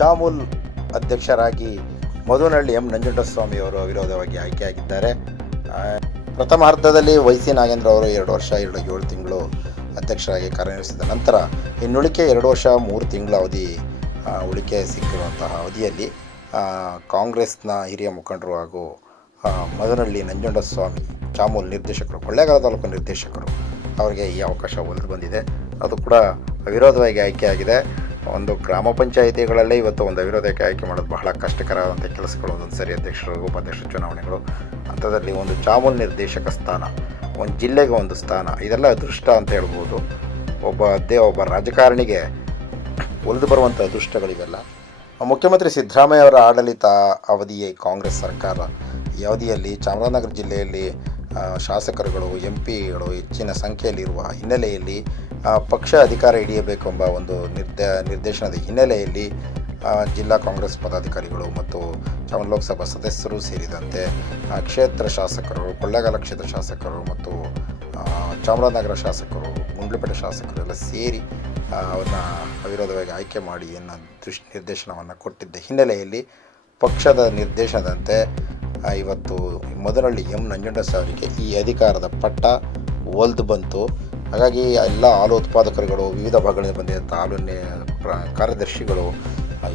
ಚಾಮೂಲ್ ಅಧ್ಯಕ್ಷರಾಗಿ ಮಧುನಹಳ್ಳಿ ಎಂ ನಂಜುಂಡಸ್ವಾಮಿ ಅವರು ಅವಿರೋಧವಾಗಿ ಆಯ್ಕೆಯಾಗಿದ್ದಾರೆ. ಪ್ರಥಮ ಅರ್ಧದಲ್ಲಿ ವೈಸಿ ನಾಗೇಂದ್ರ ಅವರು ಎರಡು ವರ್ಷ, ಎರಡು ಏಳು ತಿಂಗಳು ಅಧ್ಯಕ್ಷರಾಗಿ ಕಾರ್ಯನಿರ್ವಹಿಸಿದ ನಂತರ ಇನ್ನುಳಿಕೆ ಎರಡು ವರ್ಷ, ಮೂರು ತಿಂಗಳ ಅವಧಿ ಉಳಿಕೆ ಸಿಕ್ಕಿರುವಂತಹ ಅವಧಿಯಲ್ಲಿ ಕಾಂಗ್ರೆಸ್ನ ಹಿರಿಯ ಮುಖಂಡರು ಹಾಗೂ ಮದನಹಳ್ಳಿ ನಂಜುಂಡಸ್ವಾಮಿ ಚಾಮೂಲ್ ನಿರ್ದೇಶಕರು, ಕೊಳ್ಳೇಗಾಲ ತಾಲೂಕು ನಿರ್ದೇಶಕರು ಅವರಿಗೆ ಈ ಅವಕಾಶ ಒಲಿದು ಬಂದಿದೆ. ಅದು ಕೂಡ ಅವಿರೋಧವಾಗಿ ಆಯ್ಕೆಯಾಗಿದೆ. ಒಂದು ಗ್ರಾಮ ಪಂಚಾಯಿತಿಗಳಲ್ಲೇ ಇವತ್ತು ಒಂದು ಅವಿರೋಧಕ್ಕೆ ಆಯ್ಕೆ ಮಾಡೋದು ಬಹಳ ಕಷ್ಟಕರವಾದಂಥ ಕೆಲಸಗಳು. ಒಂದೊಂದು ಸರಿ ಅಧ್ಯಕ್ಷರು ಉಪಾಧ್ಯಕ್ಷ ಚುನಾವಣೆಗಳು ಅಂಥದ್ರಲ್ಲಿ ಒಂದು ಚಾಮುಲ್ ನಿರ್ದೇಶಕ ಸ್ಥಾನ, ಒಂದು ಜಿಲ್ಲೆಗೆ ಒಂದು ಸ್ಥಾನ, ಇದೆಲ್ಲ ಅದೃಷ್ಟ ಅಂತ ಹೇಳ್ಬೋದು. ಒಬ್ಬ ಅದೇ ಒಬ್ಬ ರಾಜಕಾರಣಿಗೆ ಒಲಿದು ಬರುವಂಥ ಅದೃಷ್ಟಗಳಿವೆಲ್ಲ. ಮುಖ್ಯಮಂತ್ರಿ ಸಿದ್ದರಾಮಯ್ಯ ಅವರ ಆಡಳಿತ ಅವಧಿಯ ಕಾಂಗ್ರೆಸ್ ಸರ್ಕಾರ. ಈ ಅವಧಿಯಲ್ಲಿ ಚಾಮರಾಜನಗರ ಜಿಲ್ಲೆಯಲ್ಲಿ ಶಾಸಕರುಗಳು ಎಂ ಪಿಗಳು ಹೆಚ್ಚಿನ ಸಂಖ್ಯೆಯಲ್ಲಿರುವ ಹಿನ್ನೆಲೆಯಲ್ಲಿ ಪಕ್ಷ ಅಧಿಕಾರ ಹಿಡಿಯಬೇಕೆಂಬ ಒಂದು ನಿರ್ದ, ನಿರ್ದೇಶನದ ಹಿನ್ನೆಲೆಯಲ್ಲಿ ಜಿಲ್ಲಾ ಕಾಂಗ್ರೆಸ್ ಪದಾಧಿಕಾರಿಗಳು ಮತ್ತು ಚಾಮ ಲೋಕಸಭಾ ಸದಸ್ಯರು ಸೇರಿದಂತೆ ಕ್ಷೇತ್ರ ಶಾಸಕರು, ಕೊಳ್ಳೇಗಾಲ ಕ್ಷೇತ್ರ ಶಾಸಕರು ಮತ್ತು ಚಾಮರಾಜನಗರ ಶಾಸಕರು, ಗುಂಡ್ಲುಪೇಟೆ ಶಾಸಕರು ಎಲ್ಲ ಸೇರಿ ಅವನ್ನ ಅವಿರೋಧವಾಗಿ ಆಯ್ಕೆ ಮಾಡಿ ಅನ್ನೋ ದೃಶ್, ನಿರ್ದೇಶನವನ್ನು ಕೊಟ್ಟಿದ್ದ ಹಿನ್ನೆಲೆಯಲ್ಲಿ ಪಕ್ಷದ ನಿರ್ದೇಶನದಂತೆ ಇವತ್ತು ಮೊದಲಲ್ಲಿ ಎಂ ನಂಜುಂಡಸ್ ಅವರಿಗೆ ಈ ಅಧಿಕಾರದ ಪಟ್ಟ ಒಲ್ದು ಬಂತು. ಹಾಗಾಗಿ ಎಲ್ಲ ಹಾಲು ಉತ್ಪಾದಕರುಗಳು ವಿವಿಧ ಭಾಗಗಳಿಂದ ಬಂದಿದ್ದಂಥ ಪ್ರ- ಕಾರ್ಯದರ್ಶಿಗಳು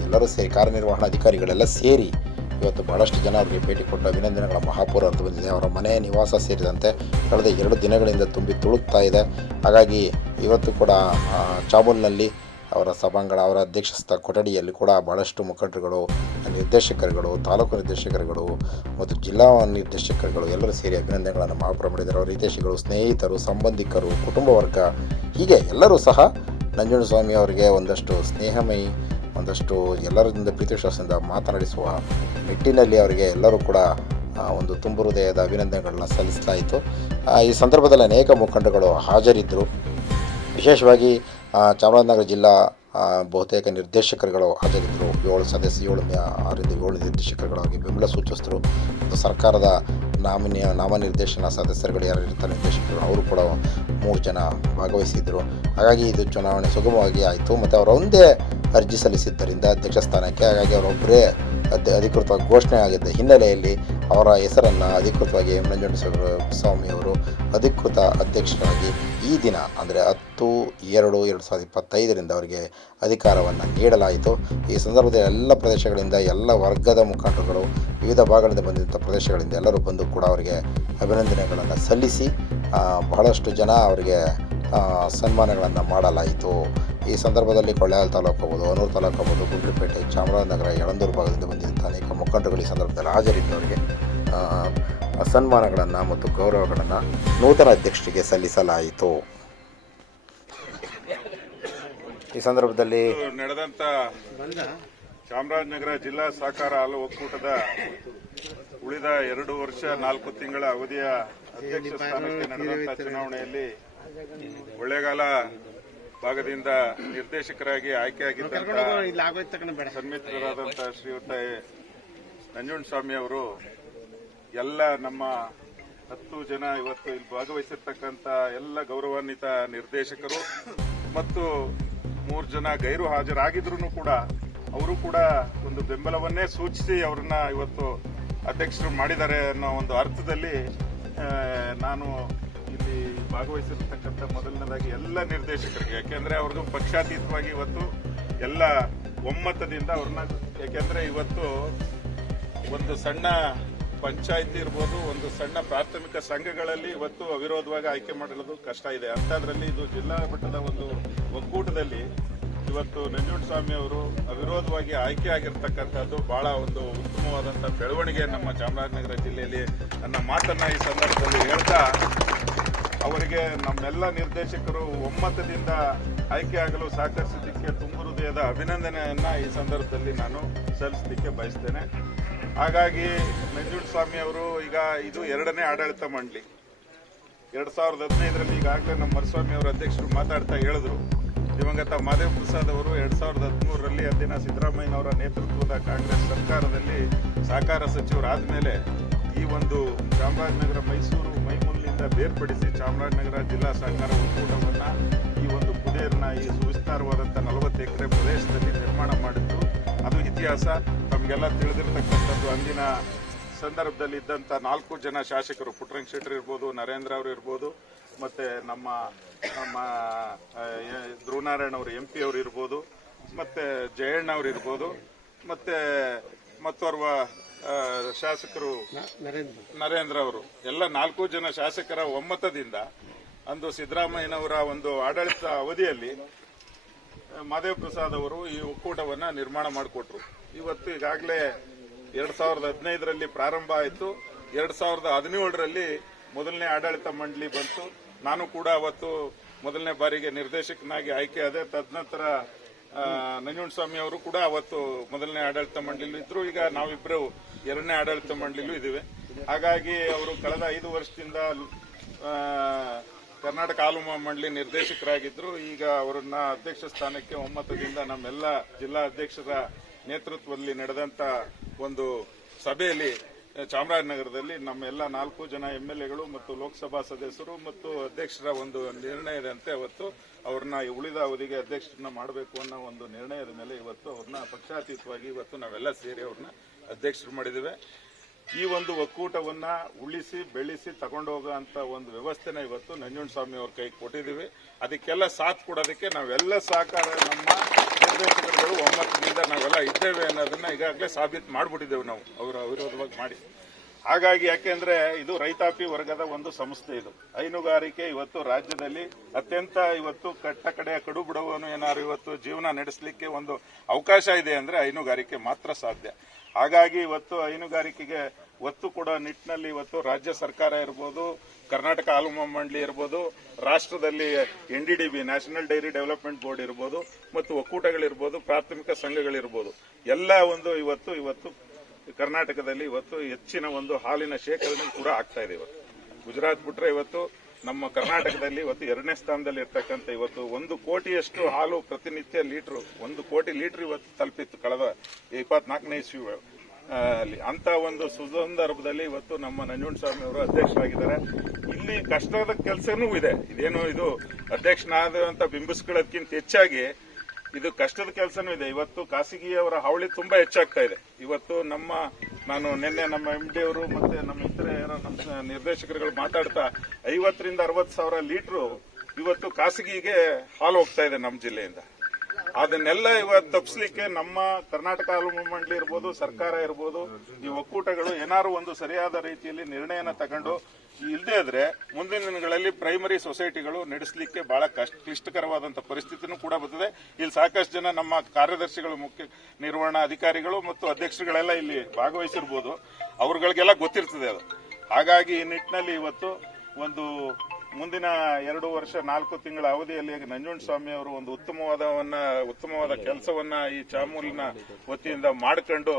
ಎಲ್ಲರೂ ಸೇರಿ ಕಾರ್ಯನಿರ್ವಹಣಾಧಿಕಾರಿಗಳೆಲ್ಲ ಸೇರಿ ಇವತ್ತು ಭಾಳಷ್ಟು ಜನ ಅವರಿಗೆ ಭೇಟಿ ಕೊಟ್ಟು ಅಭಿನಂದನೆಗಳ ಮಹಾಪೂರ ಅಂತ ಬಂದಿದೆ. ಅವರ ಮನೆ ನಿವಾಸ ಸೇರಿದಂತೆ ಕಳೆದ ಎರಡು ದಿನಗಳಿಂದ ತುಂಬಿ ತುಳುಕ್ತಾ ಇದೆ. ಹಾಗಾಗಿ ಇವತ್ತು ಕೂಡ ಆ, ಚಾಮೂಲ್ನಲ್ಲಿ ಅವರ ಸಭಾಂಗಣ, ಅವರ ಅಧ್ಯಕ್ಷಸ್ಥ ಕೊಠಡಿಯಲ್ಲಿ ಕೂಡ ಬಹಳಷ್ಟು ಮುಖಂಡರುಗಳು, ನಿರ್ದೇಶಕರುಗಳು, ತಾಲೂಕು ನಿರ್ದೇಶಕರುಗಳು ಮತ್ತು ಜಿಲ್ಲಾ ನಿರ್ದೇಶಕರುಗಳು ಎಲ್ಲರೂ ಸೇರಿ ಅಭಿನಂದನೆಗಳನ್ನು ಮಹಾಪುರ ಮಾಡಿದ್ದಾರೆ. ಅವರ ಹಿತೇಶಿಗಳು ಸ್ನೇಹಿತರು, ಸಂಬಂಧಿಕರು, ಕುಟುಂಬ ವರ್ಗ, ಹೀಗೆ ಎಲ್ಲರೂ ಸಹ ನಂಜುಂಡಸ್ವಾಮಿ ಅವರಿಗೆ ಒಂದಷ್ಟು ಸ್ನೇಹಮಯಿ, ಒಂದಷ್ಟು ಎಲ್ಲರಿಂದ ಪ್ರೀತಿ ವಿಶ್ವಾಸದಿಂದ ಮಾತನಾಡಿಸುವ ನಿಟ್ಟಿನಲ್ಲಿ ಅವರಿಗೆ ಎಲ್ಲರೂ ಕೂಡ ಒಂದು ತುಂಬು ಹೃದಯದ ಅಭಿನಂದನೆಗಳನ್ನ ಸಲ್ಲಿಸಲಾಯಿತು. ಈ ಸಂದರ್ಭದಲ್ಲಿ ಅನೇಕ ಮುಖಂಡಗಳು ಹಾಜರಿದ್ದರು. ವಿಶೇಷವಾಗಿ ಚಾಮರಾಜನಗರ ಜಿಲ್ಲಾ ಬಹುತೇಕ ನಿರ್ದೇಶಕರುಗಳು ಹಾಜರಿದ್ದರು ಏಳು ಸದಸ್ಯ, ಏಳು ಆರಿಂದ ಏಳು ನಿರ್ದೇಶಕರುಗಳಾಗಿ ಬೆಂಬಲ ಸೂಚಿಸಿದ್ರು. ಮತ್ತು ಸರ್ಕಾರದ ನಾಮ ನಾಮನಿರ್ದೇಶನ ಸದಸ್ಯರುಗಳು ಯಾರು ಇರ್ತಾರೆ, ನಿರ್ದೇಶಕರು, ಅವರು ಕೂಡ ಮೂರು ಜನ ಭಾಗವಹಿಸಿದ್ದರು ಹಾಗಾಗಿ ಇದು ಚುನಾವಣೆ ಸುಗಮವಾಗಿ ಆಯಿತು. ಮತ್ತು ಅವರ ಒಂದೇ ಅರ್ಜಿ ಸಲ್ಲಿಸಿದ್ದರಿಂದ ಅಧ್ಯಕ್ಷ ಸ್ಥಾನಕ್ಕೆ, ಹಾಗಾಗಿ ಅವರೊಬ್ಬರೇ ಅಧ್ಯ ಅಧಿಕೃತವಾಗಿ ಘೋಷಣೆ ಆಗಿದ್ದ ಹಿನ್ನೆಲೆಯಲ್ಲಿ ಅವರ ಹೆಸರನ್ನು ಅಧಿಕೃತವಾಗಿ ಸ್ವಾಮಿ ಅವರು ಅಧಿಕೃತ ಅಧ್ಯಕ್ಷರಾಗಿ ಈ ದಿನ, ಅಂದರೆ ಹತ್ತು, ಎರಡು ಎರಡು ಸಾವಿರದ ಇಪ್ಪತ್ತೈದರಿಂದ ಅವರಿಗೆ ಅಧಿಕಾರವನ್ನು ನೀಡಲಾಯಿತು. ಈ ಸಂದರ್ಭದಲ್ಲಿ ಎಲ್ಲ ಪ್ರದೇಶಗಳಿಂದ ಎಲ್ಲ ವರ್ಗದ ಮುಖಂಡರುಗಳು, ವಿವಿಧ ಭಾಗಗಳಿಂದ ಬಂದಿದ್ದ ಪ್ರದೇಶಗಳಿಂದ ಎಲ್ಲರೂ ಬಂದು ಕೂಡ ಅವರಿಗೆ ಅಭಿನಂದನೆಗಳನ್ನು ಸಲ್ಲಿಸಿ ಬಹಳಷ್ಟು ಜನ ಅವರಿಗೆ ಸನ್ಮಾನಗಳನ್ನು ಮಾಡಲಾಯಿತು. ಈ ಸಂದರ್ಭದಲ್ಲಿ ಕೊಳ್ಳೇಗಾಲ ತಾಲೂಕು ಆಗ್ಬೋದು ಅನೂರು ತಾಲೂಕು ಆಗ್ಬೋದು, ಗುಂಡ್ಲುಪೇಟೆ, ಚಾಮರಾಜನಗರ, ಯಳಂದೂರು ಭಾಗದಿಂದ ಬಂದಿದ್ದಂಥ ಅನೇಕ ಮುಖಂಡರುಗಳು ಈ ಸಂದರ್ಭದಲ್ಲಿ ಹಾಜರಿದ್ದವರಿಗೆ ಸನ್ಮಾನಗಳನ್ನು ಮತ್ತು ಗೌರವಗಳನ್ನು ನೂತನ ಅಧ್ಯಕ್ಷರಿಗೆ ಸಲ್ಲಿಸಲಾಯಿತು. ಈ ಸಂದರ್ಭದಲ್ಲಿ ನಡೆದಂತ ಚಾಮರಾಜನಗರ ಜಿಲ್ಲಾ ಸಹಕಾರ ಹಾಲು ಒಕ್ಕೂಟದ ಉಳಿದ ಎರಡು ವರ್ಷ ನಾಲ್ಕು ತಿಂಗಳ ಅವಧಿಯ ಅಧ್ಯಕ್ಷ ಸ್ಥಾನಕ್ಕೆ ನಡೆದಂತ ಚುನಾವಣೆಯಲ್ಲಿ ಕೊಳ್ಳೇಗಾಲ ಭಾಗದಿಂದ ನಿರ್ದೇಶಕರಾಗಿ ಆಯ್ಕೆಯಾಗಿದ್ದಂತ ಸನ್ಮಿತ್ರರಾದಂತಹ ಶ್ರೀಯುತ ನಂಜುಂಡಸ್ವಾಮಿ ಅವರು ಎಲ್ಲ ನಮ್ಮ ಹತ್ತು ಜನ ಇವತ್ತು ಇಲ್ಲಿ ಭಾಗವಹಿಸಿರ್ತಕ್ಕಂಥ ಎಲ್ಲ ಗೌರವಾನ್ವಿತ ನಿರ್ದೇಶಕರು ಮತ್ತು ಮೂರು ಜನ ಗೈರು ಹಾಜರಾಗಿದ್ರು ಕೂಡ ಅವರು ಕೂಡ ಒಂದು ಬೆಂಬಲವನ್ನೇ ಸೂಚಿಸಿ ಅವರನ್ನ ಇವತ್ತು ಅಧ್ಯಕ್ಷರು ಮಾಡಿದ್ದಾರೆ ಅನ್ನೋ ಒಂದು ಅರ್ಥದಲ್ಲಿ ನಾನು ಇಲ್ಲಿ ಭಾಗವಹಿಸಿರ್ತಕ್ಕಂಥ ಮೊದಲನೇದಾಗಿ ಎಲ್ಲ ನಿರ್ದೇಶಕರಿಗೆ, ಯಾಕೆಂದ್ರೆ ಅವ್ರದ್ದು ಪಕ್ಷಾತೀತವಾಗಿ ಇವತ್ತು ಎಲ್ಲ ಒಮ್ಮತದಿಂದ ಅವ್ರನ್ನ, ಯಾಕೆಂದ್ರೆ ಇವತ್ತು ಒಂದು ಸಣ್ಣ ಪಂಚಾಯತಿ ಇರ್ಬೋದು, ಒಂದು ಸಣ್ಣ ಪ್ರಾಥಮಿಕ ಸಂಘಗಳಲ್ಲಿ ಇವತ್ತು ಅವಿರೋಧವಾಗಿ ಆಯ್ಕೆ ಮಾಡಿರೋದು ಕಷ್ಟ ಇದೆ. ಅಂಥದ್ರಲ್ಲಿ ಇದು ಜಿಲ್ಲಾ ಮಟ್ಟದ ಒಂದು ಒಕ್ಕೂಟದಲ್ಲಿ ಇವತ್ತು ನಂಜುಂಡಸ್ವಾಮಿ ಅವರು ಅವಿರೋಧವಾಗಿ ಆಯ್ಕೆ ಆಗಿರ್ತಕ್ಕಂಥದ್ದು ಬಹಳ ಒಂದು ಉತ್ತಮವಾದಂಥ ಬೆಳವಣಿಗೆ ನಮ್ಮ ಚಾಮರಾಜನಗರ ಜಿಲ್ಲೆಯಲ್ಲಿ ನನ್ನ ಮಾತನ್ನ ಈ ಸಂದರ್ಭದಲ್ಲಿ ಹೇಳ್ತಾ ಅವರಿಗೆ ನಮ್ಮೆಲ್ಲ ನಿರ್ದೇಶಕರು ಒಮ್ಮತದಿಂದ ಆಯ್ಕೆಯಾಗಲು ಸಹಕರಿಸಿದ್ದಕ್ಕೆ ತುಂಬ ಹೃದಯದ ಅಭಿನಂದನೆಯನ್ನ ಈ ಸಂದರ್ಭದಲ್ಲಿ ನಾನು ಸಲ್ಲಿಸಲಿಕ್ಕೆ ಬಯಸ್ತೇನೆ. ಹಾಗಾಗಿ ನಂಜುಂಡಸ್ವಾಮಿ ಅವರು ಈಗ ಇದು ಎರಡನೇ ಆಡಳಿತ ಮಂಡಳಿ. ಎರಡ್ ಸಾವಿರದ ಹದಿನೈದರಲ್ಲಿ ಈಗಾಗಲೇ ನಮ್ಮ ಮರಸ್ವಾಮಿ ಅವರ ಅಧ್ಯಕ್ಷರು ಮಾತಾಡ್ತಾ ಹೇಳಿದ್ರು. ದಿವಂಗತ ಮಾದೇವ ಪ್ರಸಾದ್ ಅವರು ಎರಡ್ ಸಾವಿರದ ಹದಿಮೂರರಲ್ಲಿ ಅಂದಿನ ಸಿದ್ದರಾಮಯ್ಯನವರ ನೇತೃತ್ವದ ಕಾಂಗ್ರೆಸ್ ಸರ್ಕಾರದಲ್ಲಿ ಸಹಕಾರ ಸಚಿವರಾದ ಮೇಲೆ ಈ ಒಂದು ಚಾಮರಾಜನಗರ ಮೈಸೂರು ಮೈಮೂಲಿನಿಂದ ಬೇರ್ಪಡಿಸಿ ಚಾಮರಾಜನಗರ ಜಿಲ್ಲಾ ಸಹಕಾರ ಒಕ್ಕೂಟವನ್ನು ಈ ಒಂದು ಕುದೇರ್ನ ಈ ಸುವಿಸ್ತಾರವಾದಂಥ ನಲವತ್ತು ಎಕರೆ ಪ್ರದೇಶದಲ್ಲಿ ನಿರ್ಮಾಣ ಮಾಡಿದ್ದು, ಅದು ಇತಿಹಾಸ. ತಮಗೆಲ್ಲ ತಿಳಿದಿರ್ತಕ್ಕಂಥದ್ದು ಅಂದಿನ ಸಂದರ್ಭದಲ್ಲಿ ಇದ್ದಂಥ ನಾಲ್ಕು ಜನ ಶಾಸಕರು, ಪುಟ್ಟರಂಗ ಶೆಟ್ಟರ್ ಇರ್ಬೋದು, ನರೇಂದ್ರ ಅವರು ಇರ್ಬೋದು, ಮತ್ತು ನಮ್ಮ ನಮ್ಮ ಧ್ರುವನಾರಾಯಣ ಅವರು, ಎಂ ಪಿ ಅವರು ಇರ್ಬೋದು, ಮತ್ತು ಜಯಣ್ಣ ಅವರು ಇರ್ಬೋದು, ಮತ್ತು ಮತ್ತೋರ್ವ ಶಾಸಕರು ನರೇಂದ್ರ. ಅವರು. ಎಲ್ಲ ನಾಲ್ಕು ಜನ ಶಾಸಕರ ಒಮ್ಮತದಿಂದ ಅಂದು ಸಿದ್ದರಾಮಯ್ಯನವರ ಒಂದು ಆಡಳಿತ ಅವಧಿಯಲ್ಲಿ ಮಾದೇವ್ ಪ್ರಸಾದ್ ಅವರು ಈ ಒಕ್ಕೂಟವನ್ನು ನಿರ್ಮಾಣ ಮಾಡಿಕೊಟ್ರು. ಇವತ್ತು ಈಗಾಗಲೇ ಎರಡ್ ಸಾವಿರದ ಹದಿನೈದರಲ್ಲಿ ಪ್ರಾರಂಭ ಆಯಿತು. ಎರಡ್ ಸಾವಿರದ ಹದಿನೇಳರಲ್ಲಿ ಮೊದಲನೇ ಆಡಳಿತ ಮಂಡಳಿ ಬಂತು. ನಾನು ಕೂಡ ಅವತ್ತು ಮೊದಲನೇ ಬಾರಿಗೆ ನಿರ್ದೇಶಕನಾಗಿ ಆಯ್ಕೆ ಆದೆ. ತದನಂತರ ಆ, ನಂಜುಂಡಸ್ವಾಮಿ ಅವರು ಕೂಡ ಅವತ್ತು ಮೊದಲನೇ ಆಡಳಿತ ಮಂಡಳಿಲೂ ಇದ್ರು. ಈಗ ನಾವಿಬ್ಬರು ಎರಡನೇ ಆಡಳಿತ ಮಂಡಳಿಲೂ ಇದ್ದೀವಿ. ಹಾಗಾಗಿ ಅವರು ಕಳೆದ ಐದು ವರ್ಷದಿಂದ ಕರ್ನಾಟಕ ಹಾಲು ಮಂಡಳಿ ನಿರ್ದೇಶಕರಾಗಿದ್ದರು ಈಗ ಅವರನ್ನ ಅಧ್ಯಕ್ಷ ಸ್ಥಾನಕ್ಕೆ ಒಮ್ಮತದಿಂದ ನಮ್ಮೆಲ್ಲ ಜಿಲ್ಲಾ ಅಧ್ಯಕ್ಷರ ನೇತೃತ್ವದಲ್ಲಿ ನಡೆದಂತ ಒಂದು ಸಭೆಯಲ್ಲಿ ಚಾಮರಾಜನಗರದಲ್ಲಿ ನಮ್ಮೆಲ್ಲ ನಾಲ್ಕು ಜನ ಎಂ ಎಲ್ ಎಗಳು ಮತ್ತು ಲೋಕಸಭಾ ಸದಸ್ಯರು ಮತ್ತು ಅಧ್ಯಕ್ಷರ ಒಂದು ನಿರ್ಣಯದಂತೆ ಅವತ್ತು. ಅವ್ರನ್ನ ಉಳಿದ ಅವಧಿಗೆ ಅಧ್ಯಕ್ಷರನ್ನ ಮಾಡಬೇಕು ಅನ್ನೋ ಒಂದು ನಿರ್ಣಯದ ಮೇಲೆ ಇವತ್ತು ಅವ್ರನ್ನ ಪಕ್ಷಾತೀತವಾಗಿ ಇವತ್ತು ನಾವೆಲ್ಲ ಸೇರಿ ಅವ್ರನ್ನ ಅಧ್ಯಕ್ಷರು ಮಾಡಿದ್ದೇವೆ. ಈ ಒಂದು ಒಕ್ಕೂಟವನ್ನ ಉಳಿಸಿ, ಬೆಳೆಸಿ, ತಗೊಂಡೋಗೋ ಅಂತ ಒಂದು ವ್ಯವಸ್ಥೆನ ಇವತ್ತು ನಂಜುಂಡಸ್ವಾಮಿ ಅವ್ರ ಕೈ ಕೊಟ್ಟಿದ್ದೀವಿ. ಅದಕ್ಕೆಲ್ಲ ಸಾಥ್ ಕೊಡೋದಕ್ಕೆ ನಾವೆಲ್ಲ ಸಹಕಾರ ನಮ್ಮ ನಿರ್ದೇಶಕರುಗಳು ಒಮ್ಮತದಿಂದ ನಾವೆಲ್ಲ ಇದ್ದೇವೆ ಅನ್ನೋದನ್ನ ಈಗಾಗಲೇ ಸಾಬೀತು ಮಾಡಿಬಿಟ್ಟಿದ್ದೇವೆ ನಾವು. ಅವರ ವಿರೋಧವಾಗಿ ಮಾಡಿ. ಹಾಗಾಗಿ ಯಾಕೆಂದ್ರೆ ಇದು ರೈತಾಪಿ ವರ್ಗದ ಒಂದು ಸಂಸ್ಥೆ ಇದು. ಹೈನುಗಾರಿಕೆ ಇವತ್ತು ರಾಜ್ಯದಲ್ಲಿ ಅತ್ಯಂತ ಇವತ್ತು ಕಟ್ಟ ಕಡೆಯ ಕಡು ಬಿಡುವನು ಏನಾದ್ರು ಇವತ್ತು ಜೀವನ ನಡೆಸಲಿಕ್ಕೆ ಒಂದು ಅವಕಾಶ ಇದೆ ಅಂದ್ರೆ ಹೈನುಗಾರಿಕೆ ಮಾತ್ರ ಸಾಧ್ಯ. ಹಾಗಾಗಿ ಇವತ್ತು ಹೈನುಗಾರಿಕೆಗೆ ಒತ್ತು ಕೊಡೋ ನಿಟ್ಟಿನಲ್ಲಿ ಇವತ್ತು ರಾಜ್ಯ ಸರ್ಕಾರ ಇರ್ಬೋದು, ಕರ್ನಾಟಕ ಹಾಲು ಮಂಡಳಿ ಇರ್ಬೋದು, ರಾಷ್ಟ್ರದಲ್ಲಿ N D D B, national dairy development board ಇರ್ಬೋದು, ಮತ್ತು ಒಕ್ಕೂಟಗಳಿರ್ಬೋದು, ಪ್ರಾಥಮಿಕ ಸಂಘಗಳಿರ್ಬೋದು. ಎಲ್ಲ ಒಂದು ಇವತ್ತು ಇವತ್ತು ಕರ್ನಾಟಕದಲ್ಲಿ ಇವತ್ತು ಹೆಚ್ಚಿನ ಒಂದು ಹಾಲಿನ ಶೇಖರಣೆ ಕೂಡ ಆಗ್ತಾ ಇದೆ ಇವತ್ತು. ಗುಜರಾತ್ ಬಿಟ್ರೆ ಇವತ್ತು ನಮ್ಮ ಕರ್ನಾಟಕದಲ್ಲಿ ಇವತ್ತು ಎರಡನೇ ಸ್ಥಾನದಲ್ಲಿ ಇರ್ತಕ್ಕಂಥ ಇವತ್ತು ಒಂದು ಕೋಟಿಯಷ್ಟು ಹಾಲು ಪ್ರತಿನಿತ್ಯ ಲೀಟರ್, ಒಂದು ಕೋಟಿ ಲೀಟರ್ ಇವತ್ತು ತಲುಪಿತ್ತು ಕಳೆದ ಇಪ್ಪತ್ನಾಲ್ಕನೇ ಇಸ್ವಿ ಅಂತ ಒಂದು ಸುಸಂದರ್ಭದಲ್ಲಿ ಇವತ್ತು ನಮ್ಮ ನಂಜುಂಡಸ್ವಾಮಿ ಅವರು ಅಧ್ಯಕ್ಷರಾಗಿದ್ದಾರೆ. ಇಲ್ಲಿ ಕಷ್ಟದ ಕೆಲಸನೂ ಇದೆ. ಇದೇನು ಇದು ಅಧ್ಯಕ್ಷನಾದಂತ ಬಿಂಬಿಸ್ಕೊಳ್ಳೋದಕ್ಕಿಂತ ಹೆಚ್ಚಾಗಿ ಇದು ಕಷ್ಟದ ಕೆಲಸನೂ ಇದೆ. ಇವತ್ತು ಖಾಸಗಿಯವರ ಹಾವಳಿ ತುಂಬಾ ಹೆಚ್ಚಾಗ್ತಾ ಇದೆ. ಇವತ್ತು ನಮ್ಮ ನಾನು ನಿನ್ನೆ ನಮ್ಮ ಎಂ ಡಿ ಅವರು ಮತ್ತೆ ನಮ್ಮ ಇತರ ಏನೋ ನಮ್ಮ ನಿರ್ದೇಶಕರುಗಳು ಮಾತಾಡ್ತಾ ಐವತ್ತರಿಂದ ಅರವತ್ತು ಸಾವಿರ ಲೀಟ್ರು ಇವತ್ತು ಖಾಸಗಿಗೆ ಹಾಲು ಹೋಗ್ತಾ ಇದೆ ನಮ್ಮ ಜಿಲ್ಲೆಯಿಂದ. ಅದನ್ನೆಲ್ಲ ಇವತ್ತು ತಪ್ಪಿಸ್ಲಿಕ್ಕೆ ನಮ್ಮ ಕರ್ನಾಟಕ ಹಾಲು ಮಂಡಳಿ ಇರ್ಬೋದು, ಸರ್ಕಾರ ಇರ್ಬೋದು, ಈ ಒಕ್ಕೂಟಗಳು ಏನಾದ್ರು ಒಂದು ಸರಿಯಾದ ರೀತಿಯಲ್ಲಿ ನಿರ್ಣಯನ ತಗೊಂಡು ಇಲ್ಲದೇ ಇದ್ರೆ ಮುಂದಿನ ದಿನಗಳಲ್ಲಿ ಪ್ರೈಮರಿ ಸೊಸೈಟಿಗಳು ನಡೆಸಲಿಕ್ಕೆ ಬಹಳ ಕಷ್ಟ ಕ್ಲಿಷ್ಟಕರವಾದಂತಹ ಪರಿಸ್ಥಿತಿನೂ ಕೂಡ ಬರ್ತದೆ. ಇಲ್ಲಿ ಸಾಕಷ್ಟು ಜನ ನಮ್ಮ ಕಾರ್ಯದರ್ಶಿಗಳು, ಮುಖ್ಯ ನಿರ್ವಹಣಾ ಅಧಿಕಾರಿಗಳು ಮತ್ತು ಅಧ್ಯಕ್ಷರುಗಳೆಲ್ಲ ಇಲ್ಲಿ ಭಾಗವಹಿಸಿರ್ಬೋದು. ಅವ್ರಗಳಿಗೆಲ್ಲ ಗೊತ್ತಿರ್ತದೆ ಅದು. ಹಾಗಾಗಿ ಈ ನಿಟ್ಟಿನಲ್ಲಿ ಇವತ್ತು ಒಂದು ಮುಂದಿನ ಎರಡು ವರ್ಷ, ನಾಲ್ಕು ತಿಂಗಳ ಅವಧಿಯಲ್ಲಿ ನಂಜುಂಡಸ್ವಾಮಿ ಅವರು ಒಂದು ಉತ್ತಮವಾದವನ್ನ, ಉತ್ತಮವಾದ ಕೆಲಸವನ್ನ ಈ ಚಾಮೂಲಿನ ವತಿಯಿಂದ ಮಾಡ್ಕೊಂಡು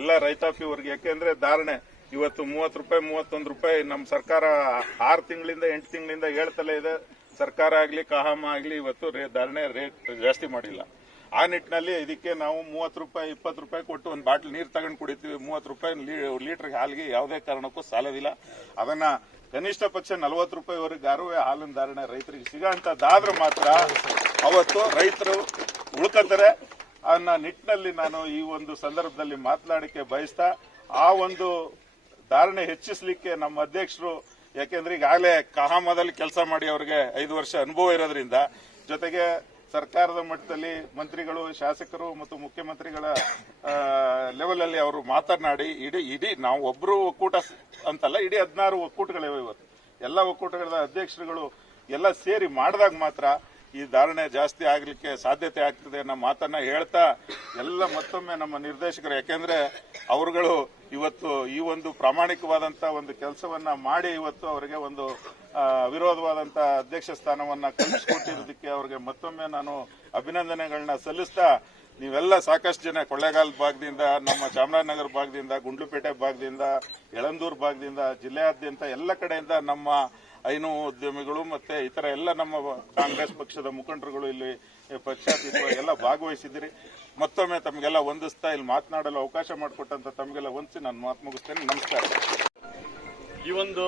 ಎಲ್ಲ ರೈತಾಪಿ ವರ್ಗ ಯಾಕೆಂದ್ರೆ ಧಾರಣೆ ಇವತ್ತು ಮೂವತ್ತು ರೂಪಾಯಿ, ಮೂವತ್ತೊಂದು ರೂಪಾಯಿ ನಮ್ಮ ಸರ್ಕಾರ ಆರು ತಿಂಗಳಿಂದ, ಎಂಟು ತಿಂಗಳಿಂದ ಹೇಳ್ತಲೇ ಇದೆ. ಸರ್ಕಾರ ಆಗಲಿ, ಕಹಾಮ ಆಗಲಿ, ಇವತ್ತು ಧಾರಣೆ ರೇಟ್ ಜಾಸ್ತಿ ಮಾಡಿಲ್ಲ. ಆ ನಿಟ್ಟಿನಲ್ಲಿ ಇದಕ್ಕೆ ನಾವು ಮೂವತ್ತು ರೂಪಾಯಿ, ಇಪ್ಪತ್ತು ರೂಪಾಯಿ ಕೊಟ್ಟು ಒಂದು ಬಾಟ್ಲ್ ನೀರು ತಗೊಂಡು ಕುಡಿತೀವಿ. ಮೂವತ್ತು ರೂಪಾಯಿ ಲೀಟರ್ ಹಾಲಿಗೆ ಯಾವುದೇ ಕಾರಣಕ್ಕೂ ಸಾಲದಿಲ್ಲ. ಅದನ್ನ ಕನಿಷ್ಠ ಪಕ್ಷ ನಲವತ್ತು ರೂಪಾಯಿವರೆಗೆ ಗಾರುವೆ ಹಾಲಿನ ಧಾರಣೆ ರೈತರಿಗೆ ಸಿಗೋಂಥದ್ದಾದ್ರೆ ಮಾತ್ರ ಅವತ್ತು ರೈತರು ಉಳ್ಕತ್ತಾರೆ ಅನ್ನೋ ನಿಟ್ಟಿನಲ್ಲಿ ನಾನು ಈ ಒಂದು ಸಂದರ್ಭದಲ್ಲಿ ಮಾತನಾಡಕ್ಕೆ ಬಯಸ್ತಾ, ಆ ಒಂದು ಧಾರಣೆ ಹೆಚ್ಚಿಸಲಿಕ್ಕೆ ನಮ್ಮ ಅಧ್ಯಕ್ಷರು, ಯಾಕೆಂದ್ರೆ ಈಗಾಗಲೇ ಕಹಾಮದಲ್ಲಿ ಕೆಲಸ ಮಾಡಿ ಅವರಿಗೆ ಐದು ವರ್ಷ ಅನುಭವ ಇರೋದ್ರಿಂದ, ಜೊತೆಗೆ ಸರ್ಕಾರದ ಮಟ್ಟದಲ್ಲಿ ಮಂತ್ರಿಗಳು, ಶಾಸಕರು ಮತ್ತು ಮುಖ್ಯಮಂತ್ರಿಗಳ ಲೆವೆಲ್ ಅಲ್ಲಿ ಅವರು ಮಾತನಾಡಿ, ಇಡೀ ಇಡೀ ನಾವು ಒಬ್ರು ಒಕ್ಕೂಟ ಅಂತಲ್ಲ, ಇಡೀ ಹದಿನಾರು ಒಕ್ಕೂಟಗಳಿವೆ ಇವತ್ತು. ಎಲ್ಲ ಒಕ್ಕೂಟಗಳ ಅಧ್ಯಕ್ಷರುಗಳು ಎಲ್ಲ ಸೇರಿ ಮಾಡಿದಾಗ ಮಾತ್ರ ಈ ಧಾರಣೆ ಜಾಸ್ತಿ ಆಗಲಿಕ್ಕೆ ಸಾಧ್ಯತೆ ಆಗ್ತದೆ ಅನ್ನೋ ಮಾತನ್ನ ಹೇಳ್ತಾ ಎಲ್ಲ ಮತ್ತೊಮ್ಮೆ ನಮ್ಮ ನಿರ್ದೇಶಕರು, ಯಾಕೆಂದ್ರೆ ಅವರುಗಳು ಇವತ್ತು ಈ ಒಂದು ಪ್ರಾಮಾಣಿಕವಾದಂತ ಒಂದು ಕೆಲಸವನ್ನ ಮಾಡಿ ಇವತ್ತು ಅವರಿಗೆ ಒಂದು ವಿರೋಧವಾದಂತ ಅಧ್ಯಕ್ಷ ಸ್ಥಾನವನ್ನ ಕಲ್ಪಿಸಿಕೊಟ್ಟಿರೋದಕ್ಕೆ ಅವರಿಗೆ ಮತ್ತೊಮ್ಮೆ ನಾನು ಅಭಿನಂದನೆಗಳನ್ನ ಸಲ್ಲಿಸ್ತಾ, ನೀವೆಲ್ಲ ಸಾಕಷ್ಟು ಜನ ಕೊಳ್ಳೇಗಾಲ ಭಾಗದಿಂದ, ನಮ್ಮ ಚಾಮರಾಜನಗರ ಭಾಗದಿಂದ, ಗುಂಡ್ಲುಪೇಟೆ ಭಾಗದಿಂದ, ಯಳಂದೂರು ಭಾಗದಿಂದ, ಜಿಲ್ಲೆಯಾದ್ಯಂತ ಎಲ್ಲ ಕಡೆಯಿಂದ ನಮ್ಮ ಐನು ಉದ್ಯಮಿಗಳು ಮತ್ತೆ ಇತರ ಎಲ್ಲ ನಮ್ಮ ಕಾಂಗ್ರೆಸ್ ಪಕ್ಷದ ಮುಖಂಡರುಗಳು ಇಲ್ಲಿ ಪಕ್ಷಾತೀತವಾಗಿ ಎಲ್ಲ ಭಾಗವಹಿಸಿದ್ರಿ ಮತ್ತೊಮ್ಮೆ ತಮಗೆಲ್ಲ ವಂದಿಸ್ತಾ ಇಲ್ಲಿ ಮಾತನಾಡಲು ಅವಕಾಶ ಮಾಡಿಕೊಟ್ಟಂತ ತಮಗೆಲ್ಲ ವಂದಿಸಿ ನಾನು ಮಾತು ಮುಗಿಸ್ತೇನೆ. ನಮಸ್ಕಾರ. ಈ ಒಂದು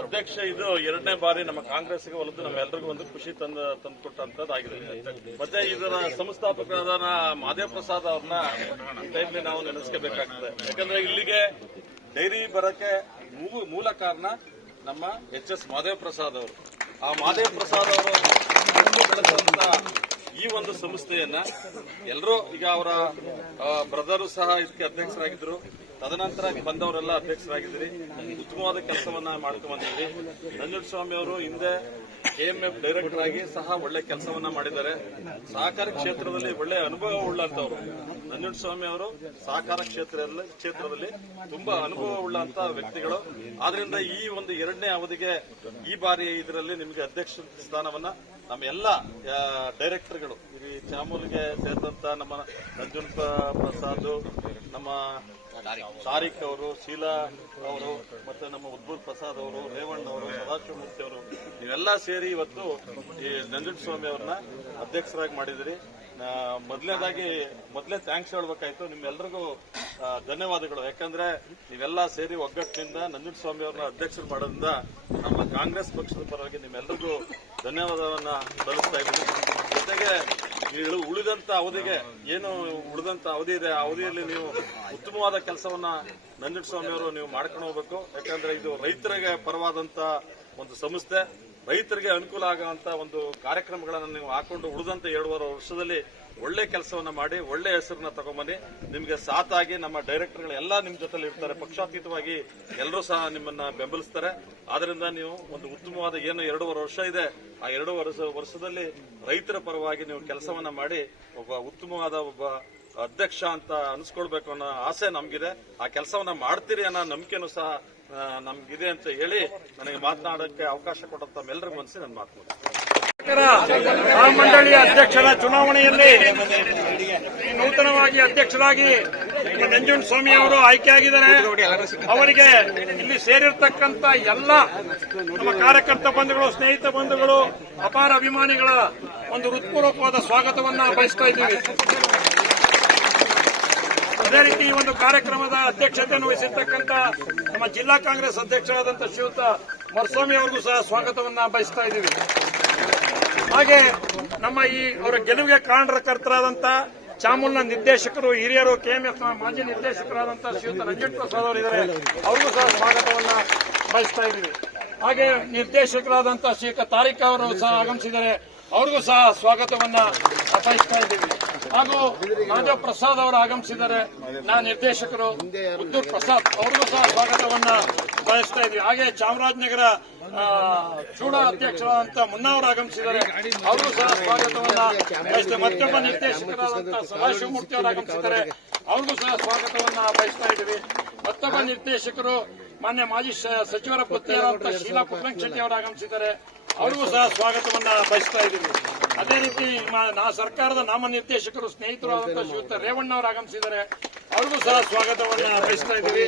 ಅಧ್ಯಕ್ಷ ಇದು ಎರಡನೇ ಬಾರಿ ನಮ್ಮ ಕಾಂಗ್ರೆಸ್ಗೆ ಒಲಿದು ನಮ್ಮೆಲ್ಲರಿಗೂ ಒಂದು ಖುಷಿ ತಂದ, ತಂದುಕೊಟ್ಟಂತದ್ದಾಗಿದೆ. ಮತ್ತೆ ಇದರ ಸಂಸ್ಥಾಪಕರಾದ ಮಹದೇವ್ ಪ್ರಸಾದ್ ಅವ್ರನ್ನ ಟೈಮ್ಲಿ ನಾವು ನೆನೆಸ್ಕೋಬೇಕಾಗ್ತದೆ. ಯಾಕಂದ್ರೆ ಇಲ್ಲಿಗೆ ಡೈರಿ ಬರಕ್ಕೆ ಮೂಲ ಕಾರಣ ನಮ್ಮ ಎಚ್ ಎಸ್ ಮಾದೇವ್ ಪ್ರಸಾದ್ ಅವರು. ಆ ಮಾದೇವ್ ಪ್ರಸಾದ್ ಅವರು ಈ ಒಂದು ಸಂಸ್ಥೆಯನ್ನ ಎಲ್ಲರೂ ಈಗ ಅವರ ಬ್ರದರು ಸಹ ಇದಕ್ಕೆ ಅಧ್ಯಕ್ಷರಾಗಿದ್ರು ತದನಂತರ ಬಂದವರೆಲ್ಲ ಅಧ್ಯಕ್ಷರಾಗಿದ್ದೀರಿ. ಉತ್ತಮವಾದ ಕೆಲಸವನ್ನ ಮಾಡ್ಕೊಂಡ್ ಬಂದಿದ್ರಿ ನಂಜುಂಡಸ್ವಾಮಿ ಅವರು ಹಿಂದೆ ಕೆಎಂಎಫ್ ಡೈರೆಕ್ಟರ್ ಆಗಿ ಸಹ ಒಳ್ಳೆ ಕೆಲಸವನ್ನ ಮಾಡಿದ್ದಾರೆ. ಸಹಕಾರ ಕ್ಷೇತ್ರದಲ್ಲಿ ಒಳ್ಳೆ ಅನುಭವ ಉಳ್ಳಂತವ್ರು ನಂಜುಂಡಸ್ವಾಮಿ ಅವರು ಸಹಕಾರ ಕ್ಷೇತ್ರದಲ್ಲಿ ಕ್ಷೇತ್ರದಲ್ಲಿ ತುಂಬಾ ಅನುಭವ ಉಳ್ಳಂತ ವ್ಯಕ್ತಿಗಳು. ಆದ್ರಿಂದ ಈ ಒಂದು ಎರಡನೇ ಅವಧಿಗೆ ಈ ಬಾರಿ ಇದರಲ್ಲಿ ನಿಮಗೆ ಅಧ್ಯಕ್ಷ ಸ್ಥಾನವನ್ನ ನಮ್ಮ ಎಲ್ಲ ಡೈರೆಕ್ಟರ್ಗಳು, ಈ ಚಾಮೂಲ್ಗೆ ಸೇರಿದಂತ ನಮ್ಮ ನಂಜುನ್ ಪ್ರಸಾದ್ ನಮ್ಮ ತಾರಿಕ್ ಅವರು ಶೀಲಾ ಅವರು, ಮತ್ತೆ ನಮ್ಮ ಉದ್ಭುತ್ ಪ್ರಸಾದ್ ಅವರು, ರೇವಣ್ಣ ಅವರು ಸದಾಶಿವಮೂರ್ತಿ ಅವರು ಇವೆಲ್ಲ ಸೇರಿ ಇವತ್ತು ಈ ನಂಜುಂಡ ಸ್ವಾಮಿ ಅವ್ರನ್ನ ಅಧ್ಯಕ್ಷರಾಗಿ ಮಾಡಿದಿರಿ. ಮೊದಲನೇದಾಗಿ ಮೊದಲೇ ಥ್ಯಾಂಕ್ಸ್ ಹೇಳ್ಬೇಕಾಯ್ತು. ನಿಮ್ಮೆಲ್ಲರಿಗೂ ಧನ್ಯವಾದಗಳು. ಯಾಕಂದ್ರೆ ನೀವೆಲ್ಲ ಸೇರಿ ಒಗ್ಗಟ್ಟಿನಿಂದ ನಂಜುಂಡ ಸ್ವಾಮಿ ಅವ್ರನ್ನ ಅಧ್ಯಕ್ಷರು ಮಾಡೋದ್ರಿಂದ ನಮ್ಮ ಕಾಂಗ್ರೆಸ್ ಪಕ್ಷದ ಪರವಾಗಿ ನಿಮ್ಮೆಲ್ಲರಿಗೂ ಧನ್ಯವಾದವನ್ನ ಸಲ್ಲಿಸ್ತಾ ಇದ್ದೀನಿ. ಜೊತೆಗೆ ನೀವು ಉಳಿದಂತ ಅವಧಿಗೆ ಏನು ಉಳಿದಂತ ಅವಧಿ ಇದೆ, ಆ ಅವಧಿಯಲ್ಲಿ ನೀವು ಉತ್ತಮವಾದ ಕೆಲಸವನ್ನ ನಂಜುಂಡ ಸ್ವಾಮಿ ಅವರು ನೀವು ಮಾಡ್ಕೊಂಡು ಹೋಗ್ಬೇಕು. ಯಾಕಂದ್ರೆ ಇದು ರೈತರಿಗೆ ಪರವಾದಂತ ಒಂದು ಸಂಸ್ಥೆ. ರೈತರಿಗೆ ಅನುಕೂಲ ಆಗುವಂತ ಒಂದು ಕಾರ್ಯಕ್ರಮಗಳನ್ನು ನೀವು ಹಾಕೊಂಡು ಉಳಿದಂತ ಎರಡೂವರೆ ವರ್ಷದಲ್ಲಿ ಒಳ್ಳೆ ಕೆಲಸವನ್ನ ಮಾಡಿ, ಒಳ್ಳೆ ಹೆಸರನ್ನ ತಗೊಂಬನ್ನಿ. ನಿಮಗೆ ಸಾಥಾಗಿ ನಮ್ಮ ಡೈರೆಕ್ಟರ್ಗಳು ಎಲ್ಲ ನಿಮ್ಮ ಜೊತೆಲಿ ಇರ್ತಾರೆ. ಪಕ್ಷಾತೀತವಾಗಿ ಎಲ್ಲರೂ ಸಹ ನಿಮ್ಮನ್ನ ಬೆಂಬಲಿಸ್ತಾರೆ. ಆದ್ರಿಂದ ನೀವು ಒಂದು ಉತ್ತಮವಾದ ಏನು ಎರಡೂವರೆ ವರ್ಷ ಇದೆ. ಆ ಎರಡು ವರ್ಷ ವರ್ಷದಲ್ಲಿ ರೈತರ ಪರವಾಗಿ ನೀವು ಕೆಲಸವನ್ನ ಮಾಡಿ ಒಬ್ಬ ಉತ್ತಮವಾದ ಒಬ್ಬ ಅಧ್ಯಕ್ಷ ಅಂತ ಅನ್ಸ್ಕೊಳ್ಬೇಕು ಅನ್ನೋ ಆಸೆ ನಮ್ಗಿದೆ. ಆ ಕೆಲಸವನ್ನ ಮಾಡ್ತೀರಿ ಅನ್ನೋ ನಂಬಿಕೆನೂ ಸಹ ನಮ್ಗಿದೆ ಅಂತ ಹೇಳಿ ನನಗೆ ಮಾತನಾಡೋಕ್ಕೆ ಅವಕಾಶ ಕೊಟ್ಟಂತ ಎಲ್ಲರಿಗೂ ಮನಸ್ಸಿ ನನ್ನ ಮಾತು ಆ ಮಂಡಳಿಯ ಅಧ್ಯಕ್ಷರ ಚುನಾವಣೆಯಲ್ಲಿ ನೂತನವಾಗಿ ಅಧ್ಯಕ್ಷರಾಗಿ ನಂಜುನ್ ಸ್ವಾಮಿ ಅವರು ಆಯ್ಕೆಯಾಗಿದ್ದಾರೆ. ಅವರಿಗೆ ಇಲ್ಲಿ ಸೇರಿರ್ತಕ್ಕಂಥ ಎಲ್ಲ ನಮ್ಮ ಕಾರ್ಯಕರ್ತ ಬಂಧುಗಳು, ಸ್ನೇಹಿತ ಬಂಧುಗಳು, ಅಪಾರ ಅಭಿಮಾನಿಗಳ ಒಂದು ಹೃತ್ಪೂರ್ವಕವಾದ ಸ್ವಾಗತವನ್ನ ಬಯಸ್ತಾ ಇದ್ದೀವಿ. ಅದೇ ರೀತಿ ಈ ಒಂದು ಕಾರ್ಯಕ್ರಮದ ಅಧ್ಯಕ್ಷತೆಯನ್ನು ವಹಿಸಿರ್ತಕ್ಕಂಥ ನಮ್ಮ ಜಿಲ್ಲಾ ಕಾಂಗ್ರೆಸ್ ಅಧ್ಯಕ್ಷರಾದಂಥ ಶ್ರೀಯುತ ಮರಸ್ವಾಮಿ ಅವರಿಗೂ ಸಹ ಸ್ವಾಗತವನ್ನ ಬಯಸ್ತಾ ಇದ್ದೀವಿ. ಹಾಗೆ ನಮ್ಮ ಈ ಅವರ ಗೆಲುವಿಗೆ ಕಾರಣಕರ್ತರಾದಂತ ಚಾಮುಲ್ನ ನಿರ್ದೇಶಕರು, ಹಿರಿಯರು ಕೆಎಂಎಫ್ ಮಾಜಿ ನಿರ್ದೇಶಕರಾದಂತಹ ಶ್ರೀಯುತ ರಂಜಿತ್ ಪ್ರಸಾದ್ ಅವರು ಇದ್ದಾರೆ ಅವ್ರಿಗೂ ಸಹ ಸ್ವಾಗತವನ್ನ ಬಯಸ್ತಾ ಇದ್ದೀವಿ. ಹಾಗೆ ನಿರ್ದೇಶಕರಾದಂತಹ ಶ್ರೀಯುತ ತಾರಿಕ್ ಅವರು ಸಹ ಆಗಮಿಸಿದ್ದಾರೆ. ಅವ್ರಿಗೂ ಸಹ ಸ್ವಾಗತವನ್ನ ಬಯಸ್ತಾ ಇದ್ದೀವಿ. ಹಾಗೂ ಮಾಧವ್ ಪ್ರಸಾದ್ ಅವರು ಆಗಮಿಸಿದ್ದಾರೆ. ನಾ ನಿರ್ದೇಶಕರು ಉದ್ದೂರ್ ಪ್ರಸಾದ್ ಅವ್ರಿಗೂ ಸಹ ಸ್ವಾಗತವನ್ನ ಬಯಸ್ತಾ ಇದ್ದೀವಿ. ಹಾಗೆ ಚಾಮರಾಜನಗರ ಚೂಡ ಅಧ್ಯಕ್ಷರಾದಂತ ಮುನ್ನಾ ಅವರು ಆಗಮಿಸಿದ್ದಾರೆ. ಸ್ವಾಗತವನ್ನು ಸಹ ಸ್ವಾಗತವನ್ನ ಬಯಸ್ತೇವೆ ಮತ್ತೊಬ್ಬ ನಿರ್ದೇಶಕರಾದಂತ ಸದಾಶಿವಮೂರ್ತಿ ಅವರು ಆಗಮಿಸಿದ್ದಾರೆ. ಅವ್ರಿಗೂ ಸಹ ಸ್ವಾಗತವನ್ನ ಬಯಸ್ತಾ ಇದ್ದೀವಿ. ಮತ್ತೊಬ್ಬ ನಿರ್ದೇಶಕರು ಮಾನ್ಯ ಮಾಜಿ ಸಚಿವರ ಪುತ್ರಿಯಾದಂತ ಶೀಲಾ ಪುಟ್ಟರಂಗ್ ಶೆಟ್ಟಿ ಅವರು ಆಗಮಿಸಿದ್ದಾರೆ. ಅವ್ರಿಗೂ ಸಹ ಸ್ವಾಗತವನ್ನ ಬಯಸ್ತಾ ಇದ್ದೀವಿ. ಅದೇ ರೀತಿ ನಾ ಸರ್ಕಾರದ ನಾಮ ನಿರ್ದೇಶಕರು ಸ್ನೇಹಿತರು ಆದಂತಹ ಶ್ರೀಯುತ ರೇವಣ್ಣ ಅವರು ಆಗಮಿಸಿದ್ದಾರೆ. ಅವ್ರಿಗೂ ಸಹ ಸ್ವಾಗತವನ್ನ ಬಯಸ್ತಾ ಇದ್ದೀವಿ.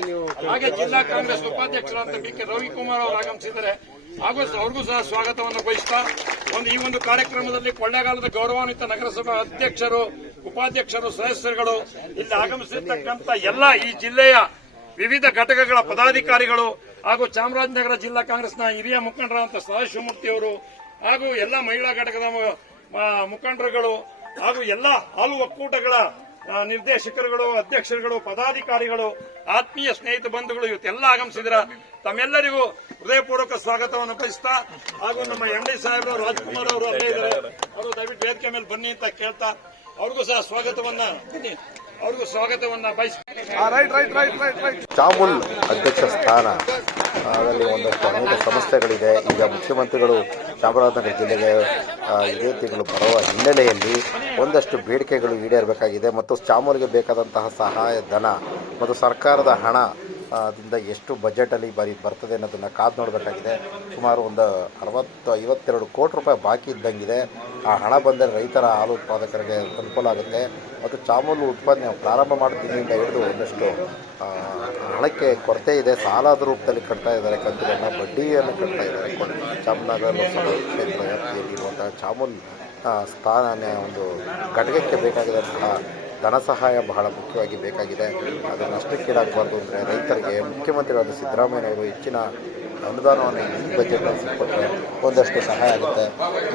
ಹಾಗೆ ಜಿಲ್ಲಾ ಕಾಂಗ್ರೆಸ್ ಉಪಾಧ್ಯಕ್ಷರಾದಂತಹ ಬಿ ಕೆ ರವಿಕುಮಾರ್ ಅವರು ಆಗಮಿಸಿದ್ದಾರೆ. ಹಾಗೂ ಅವ್ರಿಗೂ ಸಹ ಸ್ವಾಗತವನ್ನು ಬಯಸ್ತಾ ಒಂದು ಈ ಒಂದು ಕಾರ್ಯಕ್ರಮದಲ್ಲಿ ಕೊಳ್ಳೇಗಾಲದ ಗೌರವಾನ್ವಿತ ನಗರಸಭಾ ಅಧ್ಯಕ್ಷರು, ಉಪಾಧ್ಯಕ್ಷರು, ಸದಸ್ಯರುಗಳು, ಇಲ್ಲಿ ಆಗಮಿಸಿರ್ತಕ್ಕಂಥ ಎಲ್ಲ ಈ ಜಿಲ್ಲೆಯ ವಿವಿಧ ಘಟಕಗಳ ಪದಾಧಿಕಾರಿಗಳು ಹಾಗೂ ಚಾಮರಾಜನಗರ ಜಿಲ್ಲಾ ಕಾಂಗ್ರೆಸ್ನ ಹಿರಿಯ ಮುಖಂಡರಾದಂತಹ ಸದಾಶಿವಮೂರ್ತಿ ಅವರು ಹಾಗೂ ಎಲ್ಲ ಮಹಿಳಾ ಘಟಕದ ಮುಖಂಡರುಗಳು ಹಾಗೂ ಎಲ್ಲ ಹಾಲು ಒಕ್ಕೂಟಗಳ ನಿರ್ದೇಶಕರುಗಳು ಅಧ್ಯಕ್ಷರುಗಳು ಪದಾಧಿಕಾರಿಗಳು ಆತ್ಮೀಯ ಸ್ನೇಹಿತ ಬಂಧುಗಳು ಇವತ್ತೆಲ್ಲ ಆಗಮಿಸಿದ್ರ. ತಮ್ಮೆಲ್ಲರಿಗೂ ಹೃದಯಪೂರ್ವಕ ಸ್ವಾಗತವನ್ನು ಬಯಸ್ತಾ ಹಾಗೂ ನಮ್ಮ ಎಂ ಡಿ ಸಾಹೇಬರು ರಾಜ್ಕುಮಾರ್ ಅವರು ಅಲ್ಲೇ ಇದ್ದಾರೆ. ಅವರು ದಯವಿಟ್ಟು ವೇದಿಕೆ ಮೇಲೆ ಬನ್ನಿ ಅಂತ ಕೇಳ್ತಾ ಅವ್ರಿಗೂ ಸಹ ಸ್ವಾಗತವನ್ನ ಅವ್ರಿಗೂ ಸ್ವಾಗತವನ್ನ ಬಯಸ್ತಾ. ಚಾಮುಲ್ ಅಧ್ಯಕ್ಷ ಸ್ಥಾನ. ಅದರಲ್ಲಿ ಒಂದಷ್ಟು ಅನೇಕ ಸಮಸ್ಯೆಗಳಿದೆ. ಈಗ ಮುಖ್ಯಮಂತ್ರಿಗಳು ಚಾಮರಾಜನಗರ ಜಿಲ್ಲೆಗೆ ಇದೇ ತಿಂಗಳು ಬರುವ ಹಿನ್ನೆಲೆಯಲ್ಲಿ ಒಂದಷ್ಟು ಬೇಡಿಕೆಗಳು ಈಡೇರಬೇಕಾಗಿದೆ. ಮತ್ತು ಚಾಮೂರಿಗೆ ಬೇಕಾದಂತಹ ಸಹಾಯ, ಧನ ಮತ್ತು ಸರ್ಕಾರದ ಹಣ ದಿಂದ ಎಷ್ಟು ಬಜೆಟಲ್ಲಿ ಬಾರಿ ಬರ್ತದೆ ಅನ್ನೋದನ್ನು ಕಾದು ನೋಡಬೇಕಾಗಿದೆ. ಸುಮಾರು ಒಂದು ಅರವತ್ತು, ಐವತ್ತೆರಡು ಕೋಟಿ ರೂಪಾಯಿ ಬಾಕಿ ಇದ್ದಂಗಿದೆ. ಆ ಹಣ ಬಂದರೆ ರೈತರ ಹಾಲು ಉತ್ಪಾದಕರಿಗೆ ಅನುಕೂಲ ಆಗುತ್ತೆ. ಮತ್ತು ಚಾಮೂಲು ಉತ್ಪಾದನೆ ಪ್ರಾರಂಭ ಮಾಡಿದಿಂದ ಹಿಡಿದು ಒಂದಷ್ಟು ಹಣಕ್ಕೆ ಕೊರತೆ ಇದೆ. ಸಾಲದ ರೂಪದಲ್ಲಿ ಕಟ್ತಾ ಇದ್ದಾರೆ. ಕಂತುಗಳನ್ನ ಬಡ್ಡಿಯನ್ನು ಕಟ್ತಾ ಇದ್ದಾರೆ. ಚಾಮನಗರ ಲೋಕಸಭಾ ಕ್ಷೇತ್ರ ವ್ಯಾಪ್ತಿಯಲ್ಲಿ ಇರುವಂತಹ ಚಾಮೂಲ್ ಸ್ಥಾನ ಒಂದು ಘಟಕಕ್ಕೆ ಬೇಕಾಗಿರುವಂತಹ ಧನ ಸಹಾಯ ಬಹಳ ಮುಖ್ಯವಾಗಿ ಬೇಕಾಗಿದೆ. ಅದು ನಷ್ಟಕ್ಕೀಡಾಗಬಾರ್ದು ಅಂದರೆ ರೈತರಿಗೆ ಮುಖ್ಯಮಂತ್ರಿಗಳಾದ ಸಿದ್ದರಾಮಯ್ಯನವರು ಹೆಚ್ಚಿನ ಅನುದಾನವನ್ನು ಈ ಬಜೆಟ್ನಲ್ಲಿ ಸಿಕ್ಬಿಟ್ರೆ ಒಂದಷ್ಟು ಸಹಾಯ ಆಗುತ್ತೆ.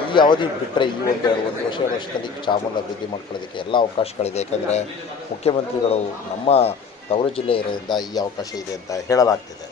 ಈ ಅವಧಿ ಬಿಟ್ಟರೆ ಈ ಒಂದು ಒಂದು ವರ್ಷ, ವರ್ಷದಲ್ಲಿ ಚಾಮುಂಡ ಅಭಿವೃದ್ಧಿ ಮಾಡ್ಕೊಳ್ಳೋದಕ್ಕೆ ಎಲ್ಲ ಅವಕಾಶಗಳಿದೆ. ಯಾಕಂದರೆ ಮುಖ್ಯಮಂತ್ರಿಗಳು ನಮ್ಮ ತವರು ಜಿಲ್ಲೆ ಇರೋದ್ರಿಂದ ಈ ಅವಕಾಶ ಇದೆ ಅಂತ ಹೇಳಲಾಗ್ತಿದೆ.